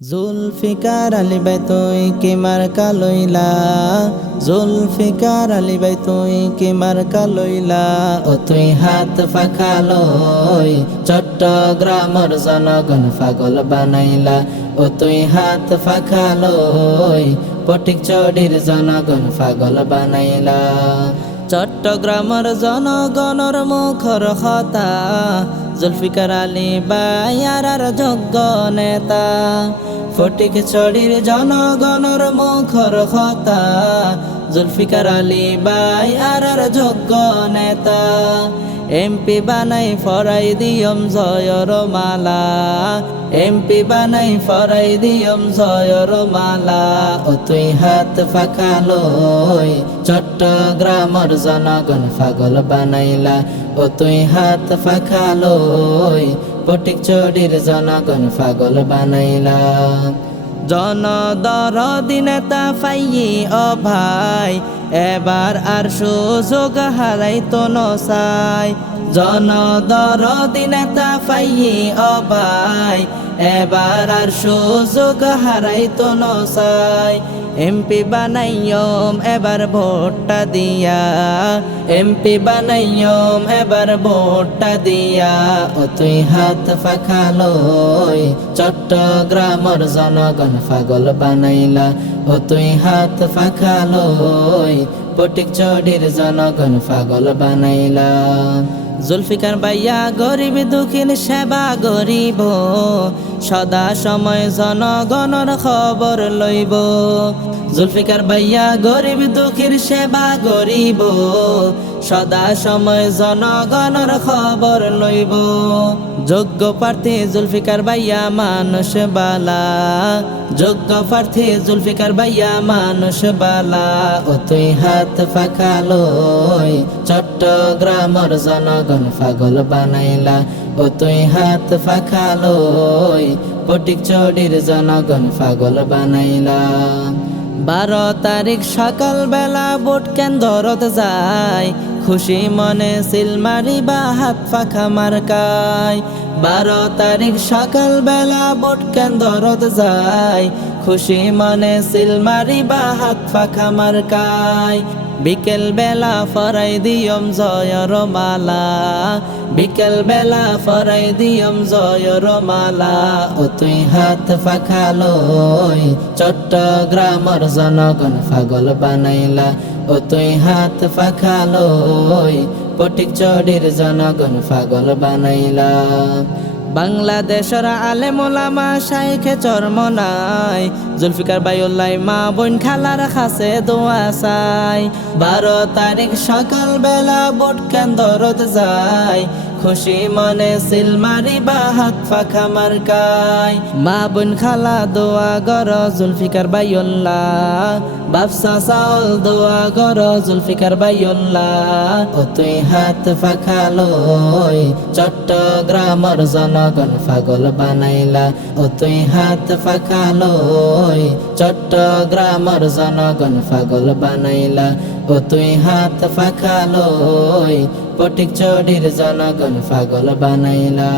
জুলফিকার আলী ভাই তুই কি মার্কা লইলা, জুলফিকার আলী ভাই তুই কি মার্কা লইলা। ও তুই হাত ফাঁকা লই চট্টগ্রামের জনগণ পাগল বানাইলা। ও তুই হাত ফাঁকা লই ফটিকছড়ির জনগণ পাগল বানাইলা। চট্টগ্রামের জনগণের মুখর কথা জুলফিকার আলী ভাই আর যোগ্য নেতা। ফটিকছড়ির জনগণের মুখর কথা জুলফিকার আলী ভাই আর যোগ্য নেতা। এমপি বানাই ফরাই দিয়ম জয়র মালা, এমপি বানাই ফরাই দিয়ম জয়র মালা। ও তুই হাত ফাঁকা লই চট্টগ্রামের জনগণ পাগল বানাইলা। ও তুই হাত ফাঁকা লই ফটিকছড়ির জনগণ পাগল বানাইলা। জনদরদি নেতা পাইয়ে ও ভাই এবার আর সুযোগ হারাইতো নসাই। জনদরদি নেতা পাইয়ে ও ভাই এবার আর সুযোগ হারাইতো নসাই। এমপি বানাইয়ম এবার ভোটটা দিয়া, এমপি বানাইয়ম এবার ভোটটা দিয়া। ও তুই হাত ফাঁকা লই চট্টগ্রামের জনগণ পাগল বানাইলা। ও তুই হাত ফাঁকা লই ফটিকছড়ির জনগণ পাগল বানাইলা। জুলফিকার ভাইয়া গরিব দুঃখীর সেবা গরিব, সদা সময় জনগণের খবর লইব। জুলফিকার ভাইয়া গরিব দুঃখীর সেবা গরিব, সদা সময় জনগণের খবর লইব। যোগ্য প্রার্থী জুলফিকার ভাইয়া মানুষ বালা, যোগ্য প্রার্থী জুলফিকার ভাইয়া মানুষ বালা। ও তুই হাত ফাঁকা লই চট্টগ্রামের জনগণ পাগল বানাইলা। ও তুই হাত ফাঁকা লই ফটিকছড়ির জনগণ পাগল বানাইলা। 12 তারিখ সকাল বেলা ভোট কেন্দ্রত যায়, খুশি মনে সিল মারিবা হাত ফাঁকা মার্কায়। 12 তারিখ সকাল বেলা ভোট কেন্দ্রত যায়, খুশি মনে সিল মারিবা হাত ফাঁকা মার্কায়। বিকেল বেলা ফরাই দিয়ম জয়র মালা, বিকেল বেলা ফরাই দিয়ম জয়র মালা। ও তুই হাত ফাঁকা লই চট্টগ্রামের জনগণ পাগল বানাইলা। ও তুই হাত ফাঁকা লই ফটিকছড়ির জনগণ পাগল বানাইলা। বাংলাদেশের আলেম ওলামা শাইখে চরমনাই, জুলফিকার ভাইউল্লাহ মা বোন খালার কাছে দোয়া চাই। 12 তারিখ সকাল বেলা ভোট কেন্দ্রত যায়, খুশি মনে সিল মারিবা হাত ফাঁকা মার্কায়। মা বোন খালা দোয়া গর জুলফিকার ভাইউল্লাহ, বাপসা চাউল দোয়া গর জুলফিকার ভাইউল্লাহ। ও তুই হাত ফাঁকা লই চট্টগ্রামের জনগণ পাগল বানাইলা। ও তুই হাত ফাঁকা লই চট্টগ্রামের জনগণ পাগল বানাইলা। ও তুই হাত ফাঁকা লই ফটিকছড়ির জনগণ পাগল বানাইলা।